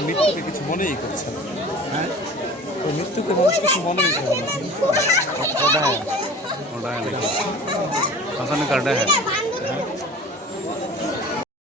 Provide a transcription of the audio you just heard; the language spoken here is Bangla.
মৃত্যুকে কিছু মনেই করছে হ্যাঁ। ওই মৃত্যুকে মানুষ কিছু মনে নিতে হবে ওটা হ্যাঁ ওটা হ্যাঁ কাটা হ্যাঁ।